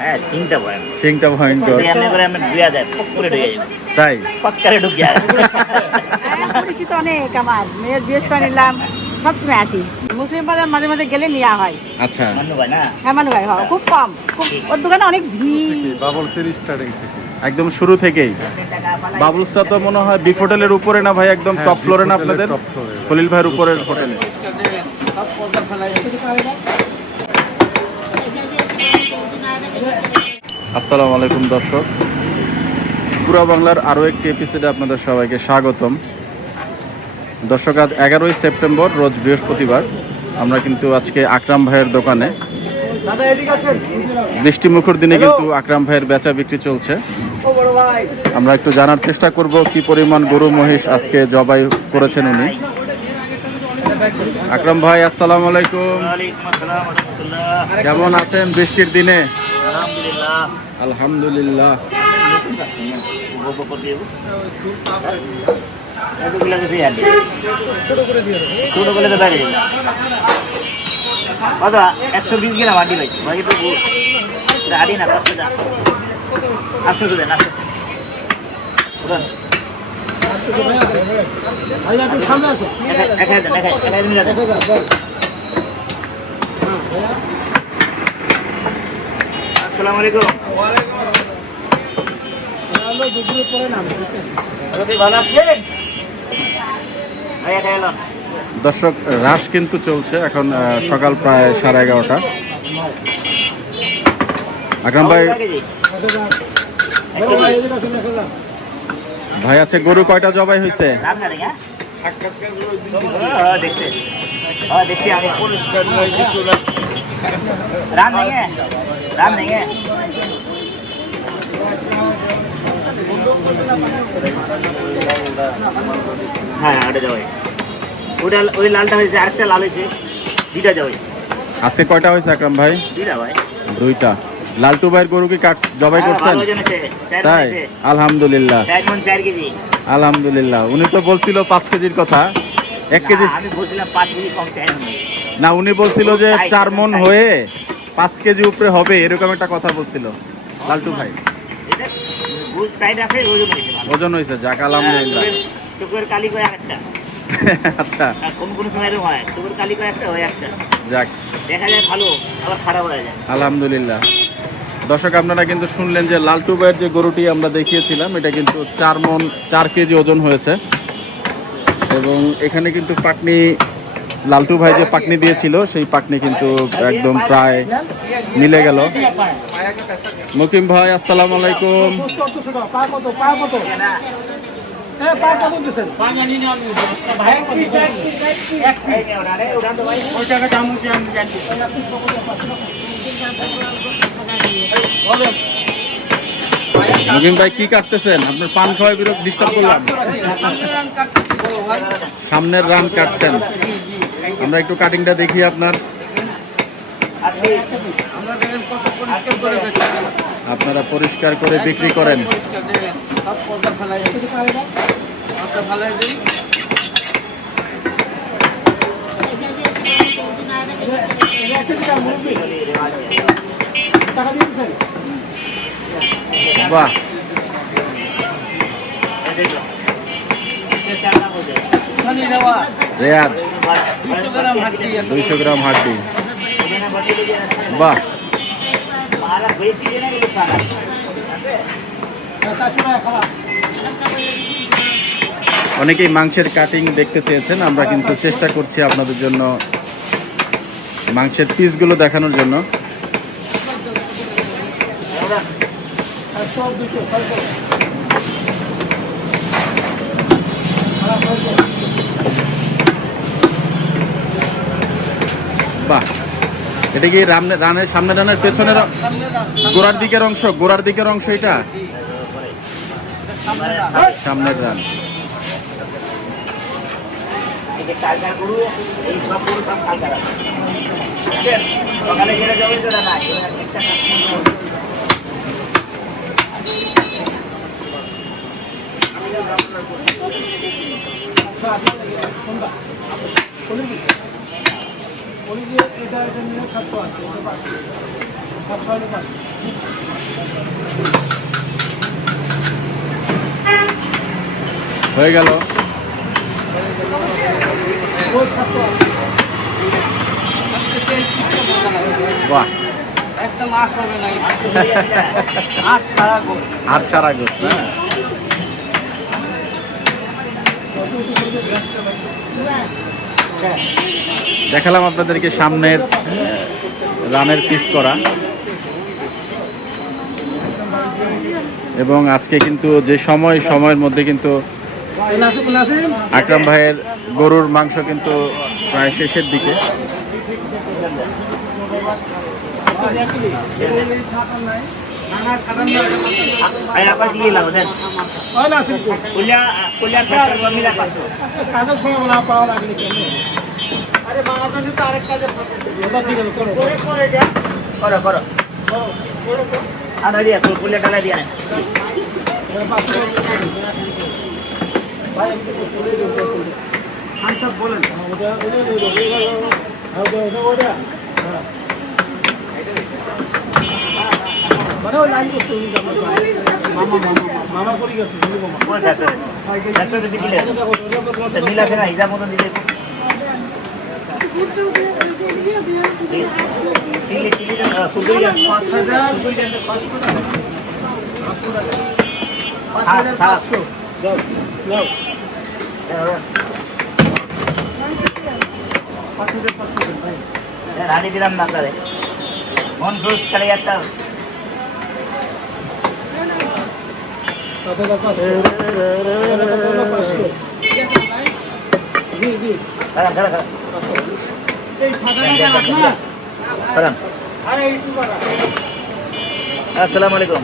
হ্যাঁ সিংটা ভয়ঙ্কর এমনি করে। আমি ধুয়া যায় পুকুরে ঢুকে যাব তাই? পক্কারে ঢুকে হ্যাঁ, পরিচিত অনেক আমার। মেয়ের বিয়ে করে নিলাম সবসময় আসি। মুসলিম বাজার মাঝে মাঝে গেলে নেওয়া হয়। আচ্ছা। মান্নু ভাই না? হ্যাঁ মানুষ ভাই হয় খুব কম। খুব ওর দোকানে অনেক ভিড়। বাবলসের স্টার্টিং থেকে। একদম শুরু থেকেই। বাবলসটা তো মনে হয় বিফ হোটেলের উপরে না ভাই? একদম টপ ফ্লোরে না আপনাদের? খলিল ভাইয়ের উপরের হোটেলে আসসালামু আলাইকুম দর্শক। পুরা বাংলার আরও একটি এপিসোডে আপনাদের সবাইকে স্বাগতম। দর্শক আজ এগারোই সেপ্টেম্বর রোজ বৃহস্পতিবার। আমরা কিন্তু আজকে আকরাম ভাইয়ের দোকানে। বৃষ্টিমুখর দিনে কিন্তু আকরাম ভাইয়ের বেচা বিক্রি চলছে। আমরা একটু জানার চেষ্টা করব কি পরিমাণ গরু মহিষ আজকে জবাই করেছেন উনি। আকরাম ভাই আসসালামু আলাইকুম। ওয়ালাইকুম আসসালাম রহমতুল্লাহ। কেমন আছেন বৃষ্টির দিনে? আলহামদুলিল্লাহ। আলহামদুলিল্লাহ। ছোট করে তো বাইরে কত একশো বিশ গ্রাম আটি পাইছি বাকি তো আটি না পাঁচশো টাকা। আটশো তো দেন আটশো। এক- হাজার, এক হাজার, এক হাজার। আসসালামু আলাইকুম। দর্শক রাস কিন্তু চলছে এখন সকাল প্রায় সাড়ে এগারোটা। আকরাম ভাই ভাই আছে গরু কয়টা জবাই হয়েছে হ্যাঁ দেখছে। হ্যাঁ দেখছি আমি রাম नहीं है राम नहीं है হ্যাঁ ওটা যাবে ওটা ওই লালটা হয়েছে আরেকটা লাল হয়েছে দুইটা যাবে আজকে কয়টা হয়েছে আকরাম ভাই দুইটা ভাই দুইটা লালটু ভাইয়ের গরু কি কাট জবাই হ্যাঁ, করছেন ভালো ওজন আছে চার তাই মণ আছে। আলহামদুলিল্লাহ চার মণ চার কেজি আলহামদুলিল্লাহ উনি তো বলছিল পাঁচ কেজির কথা এক কেজি না, আমি বলছিলাম পাঁচ কেজি কম চাই না উনি বলছিল যে চার মন হয়ে পাঁচ কেজি উপরে হবে এরকম একটা কথা বলছিল লালটু ভাই। ওজন হয়েছে যাক আলহামদুলিল্লাহ। চোখের- চোখের কালি করে একটা আচ্ছা। কোন কোন সময় হয়? চোখের কালি করে একটা হয় একটা। যাক। দেখা যায় ভালো আবার খারাপ হয়ে যায়। আলহামদুলিল্লাহ। দর্শক আপনারা কিন্তু শুনলেন যে লালটু ভাইয়ের যে গরুটি আমরা দেখিয়েছিলাম এটা কিন্তু চার মন চার কেজি ওজন হয়েছে। এবং এখানে কিন্তু পাকনি লালটু ভাই যে পাকনি দিয়েছিল, সেই পাকনি কিন্তু একদম প্রায় মিলে গেল। মুকিম ভাই, আসসালামু আলাইকুম। মুকিম ভাই, কি কাটতেছেন? আপনার পান খাওয়াই বিরোধ ডিস্টার্ব করলাম। সামনের রান কাটছেন। আমরা একটু কাটিংটা দেখি আপনার। আপনারা পরিষ্কার করে বিক্রি করেন। বাহ। রেয়াজ। দুইশো গ্রাম হাড্ডি বাহ। অনেকেই মাংসের কাটিং দেখতে চেয়েছেন আমরা কিন্তু চেষ্টা করছি আপনাদের জন্য মাংসের পিসগুলো দেখানোর জন্য। বাহ। এটা কি রানের সামনে রানের পেছনের গোড়ার দিকের অংশ, গোড়ার দিকের অংশ এটা? সামনের রান। সকালে এটা এটা নিয়ে সাতশো আছে হয়ে গেল। বাহ। একদম আশ হবে না আট ছাড়া গোল। হাত ছাড়া গোস না? দেখালাম আপনাদেরকে সামনের রানের পিস করা। এবং আজকে কিন্তু যে সময়, সময়ের মধ্যে কিন্তু আকরাম ভাইয়ের গরুর মাংস কিন্তু প্রায় শেষের দিকে। করো করো। আধা দিয়া কুলিয়া ডালা দিয়া না মতন দিলে চিলি চিলি সুন্দরী পাঁচ হাজার পাঁচশো রানি দিলাম না আপনারে। মন খুশ একটা খারাপ খারাপ খারাপ খারাপ আসসালামু আলাইকুম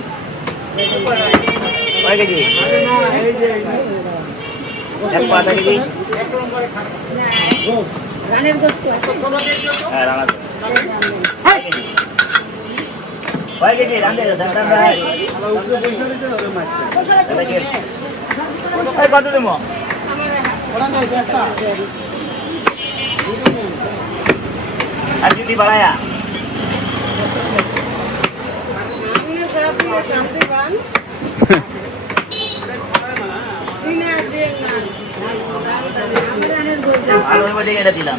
কয় কেজি? এক পা কেজি। রানের গোস্ত। হ্যাঁ রানা কয় কেজি কয় কেজি রান্ধে রান্ধে ভাই এই কত দেবো আর যদি বাড়ায়া। দিলাম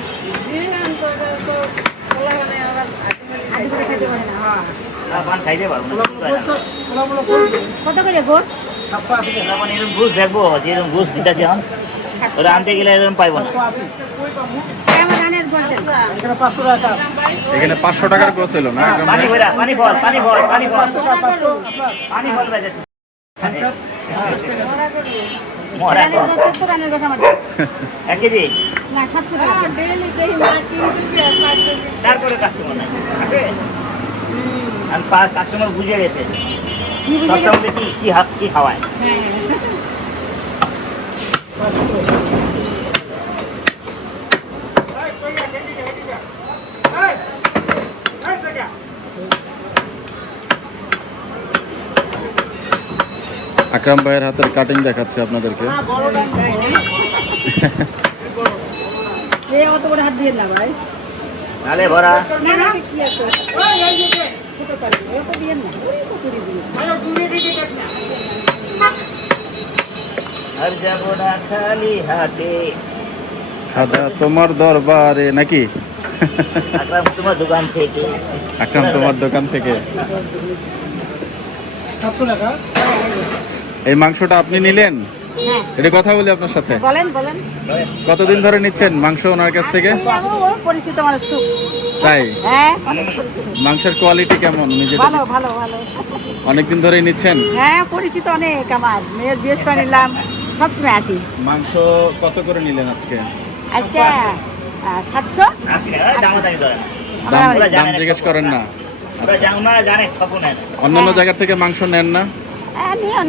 কত করে মানে এরকম ঘুষ দেখব যে এরকম ঘুষ দিতেছে এখন ওরা আনতে গেলে এরকম পাইবো না আমার রানের গোস্ত এখানে পাঁচশো টাকার গোস এলো না? পানি ভাই? পানি ফল পানি ফল পানি ফল পানি ফল বেজে মরা রানের গোস্ত তো রানের গোস্ত আমার এক কেজি? না সাতশো টাকা তারপরে কাস্টমার আমি পাঁচ কাস্টমার বুঝে গেছে। কি কি কি হাত কি খাওয়ায়। হ্যাঁ আকরাম ভাইয়ের হাতের কাটিং দেখাচ্ছে আপনাদেরকে। এই হাত দিয়ে না ভাই। ভরা। ছোট দিয়ে না ওই আর যাব না খালি হাতে। তোমার দরবারে নাকি? আকরাম তোমার দোকান থেকে। আকরাম তোমার দোকান থেকে। এই মাংসটা আপনি নিলেন? এটা কথা বলি আপনার সাথে বলেন বলেন কতদিন ধরে নিচ্ছেন মাংস ওনার কাছ থেকে পরিচিত মানুষ খুব তাই হ্যাঁ মাংসের কোয়ালিটি কেমন ভালো ভালো ভালো অনেকদিন ধরেই নিচ্ছেন হ্যাঁ পরিচিত অনেক আমার মেয়ের বিয়ে সময় নিলাম সবসময় আসি মাংস কত করে নিলেন আজকে আজকে সাতশো দাম জিজ্ঞেস করেন না অন্যান্য হ্যাঁ। জায়গা থেকে মাংস নেন না হ্যাঁ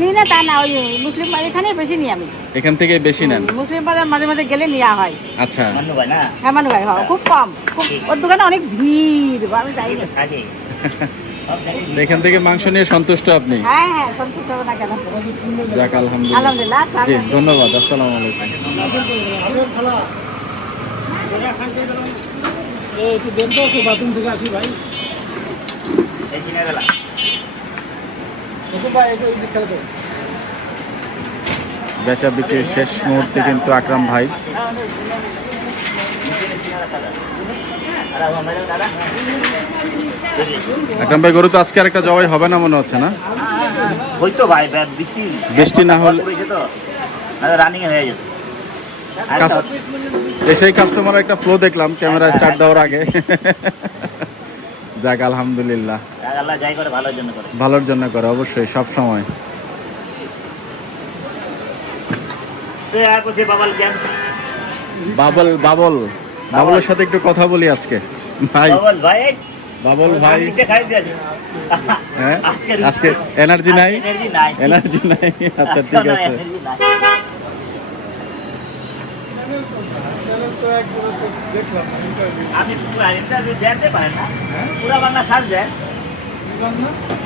নিই না তা না ওই মুসলিম বাজার এখানে বেশি নিই আমি। এখান থেকে বেশি নেন? মুসলিম বাজার মাঝে মাঝে গেলে নেওয়া হয়। আচ্ছা। মান্নু ভাই না? হ্যাঁ মানু ভাই হ্যাঁ খুব কম ওর দোকানে অনেক ভিড় আমি যাই না। এখান থেকে মাংস নিয়ে সন্তুষ্ট আপনি? হ্যাঁ হ্যাঁ সন্তুষ্ট না কেন? যাক আলহামদুলিল্লাহ। আলহামদুলিল্লাহ জি ধন্যবাদ আসসালামু আলাইকুম। এই বেচা বিক্রির শেষ মুহূর্তে কিন্তু আকরাম ভাই। আকরাম ভাই গরু তো আজকে আর একটা জবাই হবে না মনে হচ্ছে না? হয়তো ভাই বৃষ্টি বৃষ্টি না হলে- রানিং হয়ে যেত। এসেই কাস্টমার একটা ফ্লো দেখলাম ক্যামেরা স্টার্ট দেওয়ার আগে। যাক আলহামদুলিল্লাহ। আল্লাহ যাই করে ভালোর জন্য করে। ভালোর জন্য করে অবশ্যই সব সময়। বাবাল বাবল বাবল। বাবলের সাথে একটু কথা বলি আজকে। ভাই। বাবাল ভাই। বাবল ভাই। হ্যাঁ? আজকে এনার্জি নাই? এনার্জি নাই। এনার্জি নাই? আচ্ছা ঠিক আছে। energy নাই। আপনি ইন্টারভিউ জানতে পারেন না। পুরা বাংলা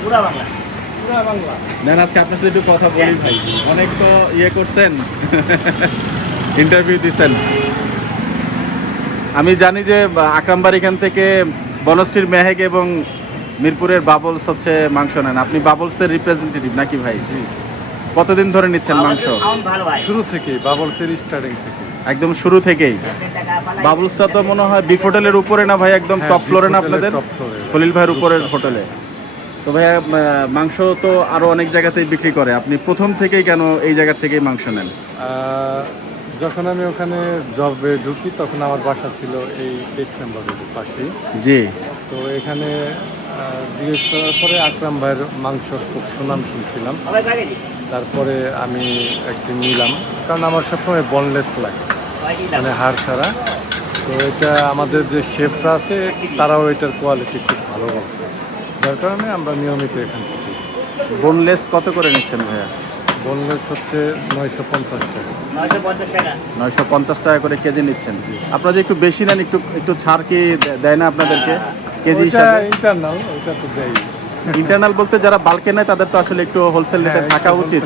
পুরা বাংলা। দেন আজকে আপনার সাথে একটু কথা বলি ভাই। অনেক তো ইয়ে করছেন। ইন্টারভিউ দিচ্ছেন। আমি জানি যে আকরামবার এখান থেকে বনশ্রীর মেহেক এবং মিরপুরের বাবলস হচ্ছে মাংস নেন। আপনি বাবলসের রিপ্রেজেন্টেটিভ নাকি ভাই? জি। কতদিন ধরে নিচ্ছেন মাংস? শুরু থেকে বাবলসের স্টার্টিং থেকে একদম শুরু থেকেই। বাবলসটা তো মনে হয় বিফ হোটেলের উপরে না ভাই? একদম টপ ফ্লোরে না আপনাদের? খলিল ভাইয়ের উপরের হোটেলে। তো ভাইয়া মাংস তো আরও অনেক জায়গাতেই বিক্রি করে। আপনি প্রথম থেকেই কেন এই জায়গার থেকেই মাংস নেন? যখন আমি ওখানে জবে ঢুকি তখন আমার বাসা ছিল এই তেইশ নম্বর পাশেই। জি। তো এখানে জিজ্ঞেস করার পরে আকরাম ভাইয়ের মাংস খুব সুনাম শুনছিলাম। তারপরে আমি একদিন নিলাম। কারণ আমার সবসময় বনলেস লাগে। মানে হাড় ছাড়া। তো এটা আমাদের যে শেফরা আছে তারাও এটার কোয়ালিটি খুব ভালো বলছে। যার কারণে আমরা নিয়মিত এখান থেকে। বোনলেস কত করে নিচ্ছেন ভাইয়া? বনলেস হচ্ছে নয়শো পঞ্চাশ টাকা। নয়শো পঞ্চাশ টাকা। করে কেজি নিচ্ছেন। আপনারা যে একটু বেশি নেন একটু একটু ছাড় কি দেয় না আপনাদেরকে? কেজি হিসাবে? ইন্টারনাল ওইটা তো দেয় ইন্টারনাল বলতে যারা বালকে নেয় তাদের তো আসলে একটু হোলসেল রেটে হ্যাঁ, থাকা উচিত।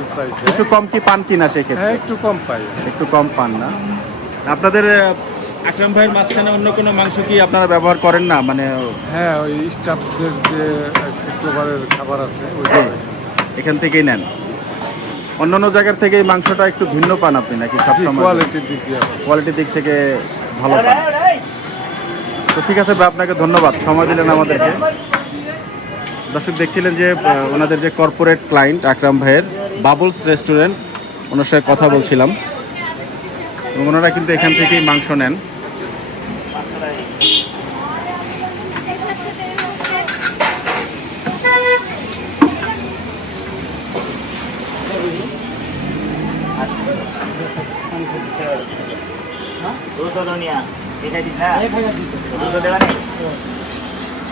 কিছু কম কি পান কিনা হ্যাঁ সেক্ষেত্রে একটু কম পাই। একটু কম পান না? আপনাদের আকরাম ভাইয়ের মাঝখানে অন্য কোনো মাংস কি আপনারা ব্যবহার করেন না? মানে হ্যাঁ ওই স্টাফদের যে শুক্রবারের খাবার আছে জি, ওইটা এখান থেকেই নেন। অন্যান্য জায়গার থেকে এই মাংসটা একটু ভিন্ন পান আপনি নাকি সবসময়? কোয়ালিটির দিক দিয়ে। কোয়ালিটির দিক থেকে ভালো পান। তো ঠিক আছে ভাই আপনাকে ধন্যবাদ। সময় দিলেন আমাদেরকে। দর্শক দেখছিলেন যে ওনাদের যে কর্পোরেট ক্লায়েন্ট আকরাম ভাইয়ের বাবলস রেস্টুরেন্ট ওনার সাথে কথা বলছিলাম। এবং ওনারা কিন্তু এখান থেকেই মাংস নেন।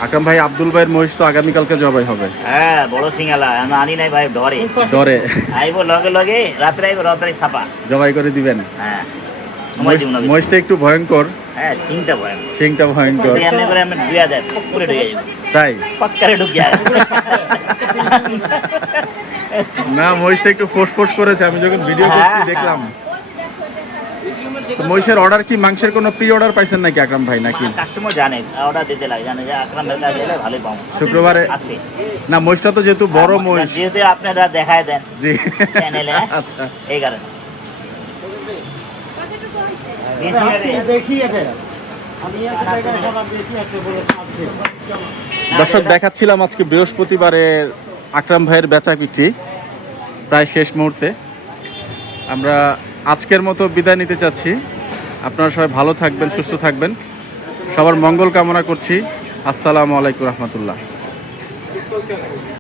আকরাম ভাই আব্দুল ভাইয়ের মহিষ তো আগামীকালকে জবাই হবে। হ্যাঁ বড় সিঙ্গালা আমি আনি নাই ভাই ডরে। ডরে। আইব লগে লগে রাত্রে আইব রাত্রে ছাপা। জবাই করে দিবেন। হ্যাঁ। মহিষটা একটু ভয়ঙ্কর। হ্যাঁ ভয়ঙ্কর। এমনি করে আমি ডুয়া যায় পুরে ঢুকে যাব তাই? পাক্কারে ঢুকে না মহিষটা একটু ফোস ফোস করেছে। আমি যখন ভিডিও করছি হ্যাঁ, দেখলাম। মহিষের অর্ডার কি? মাংসের কোনো প্রি অর্ডার পাইছেন নাকি আকরাম ভাই নাকি? কাস্টমার জানে অর্ডার দিতে লাগে জানে যে আকরাম ভাই কাছে এলে ভালোই পাবো। শুক্রবারে আসে। না মহিষটা তো যেহেতু বড় হ্যাঁ, মহিষ। যেহেতু আপনারা দেখায় দেন জি। চ্যানেলে, হ্যাঁ? আচ্ছা। এই কারণে। দর্শক দেখাচ্ছিলাম আজকে বৃহস্পতিবারের আকরাম ভাইয়ের বেচা বিক্রি প্রায় শেষ মুহূর্তে। আমরা আজকের মতো বিদায় নিতে চাচ্ছি। আপনারা সবাই ভালো থাকবেন সুস্থ থাকবেন। সবার মঙ্গল কামনা করছি। আসসালামু আলাইকুম রহমতুল্লাহ।